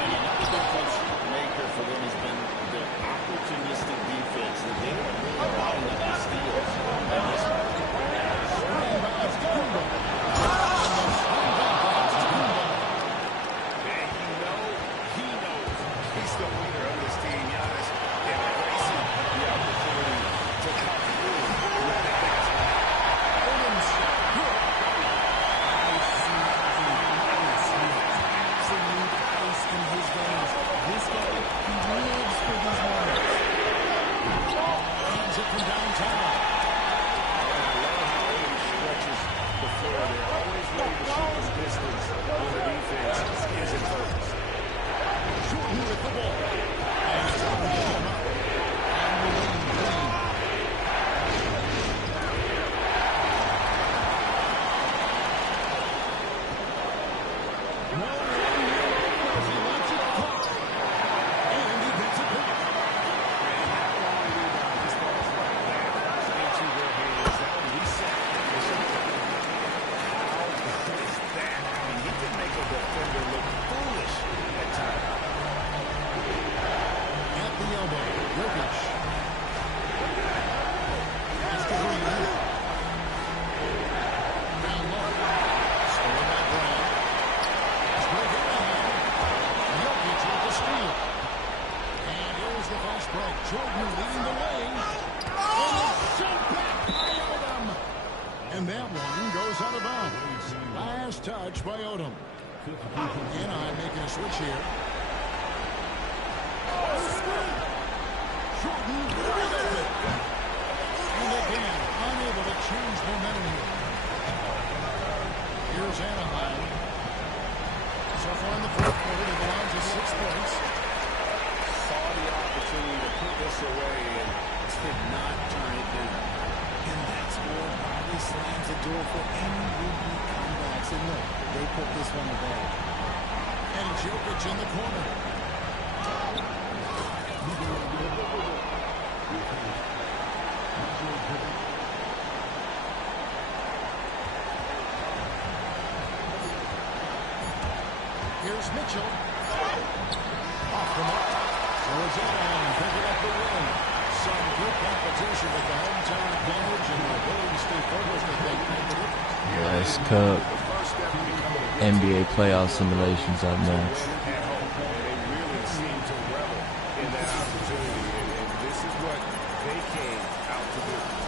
And another difference maker for them has been their opportunistic defense. That they are really allowing up the steals. And this rebounds to Kumba. He knows he's the leader of this team. Giannis embracing the opportunity to come through with the basket. Williams shot. Good. Absolute ice in his veins. This guy, he lives for these moments. Runs it from downtown. Stretches the floor. They're always ready to shoot from distance when the defense isn't focused. Jordan with the ball. And it's up and down. And the wing clean. No one here as he lets it fly. And he gets it back. Into their hands. That would reset the shot clock. How is that? I mean, he can make a defender look foolish at times. At the elbow, Jokic. Pass to Green. Down low. Stolen by Brown. Smith in the hand. Jokic with the steal. And here's the fast break. Jordan leading the way. And it's sent back by Odom. And that one goes out of bounds. Last touch by Odom. Anaheim making a switch here. Jordan with it. And again, unable to change momentum here. Here's Anaheim. So far in the fourth quarter, they've allowed just 6 points. Saw the opportunity to put this away and did not turn it down. And that score probably slams the door for any would-be comebacks. And look, they put this one to bed. And it's Jokic in the corner. Here's Mitchell. Off the mark. So it's Anaheim picking up the win. Some good competition with the hometown advantage and the ability to stay focused, I think. Yes, Cup. NBA playoff simulations up next. At home, they really seem to revel in that opportunity, and this is what they came out to do.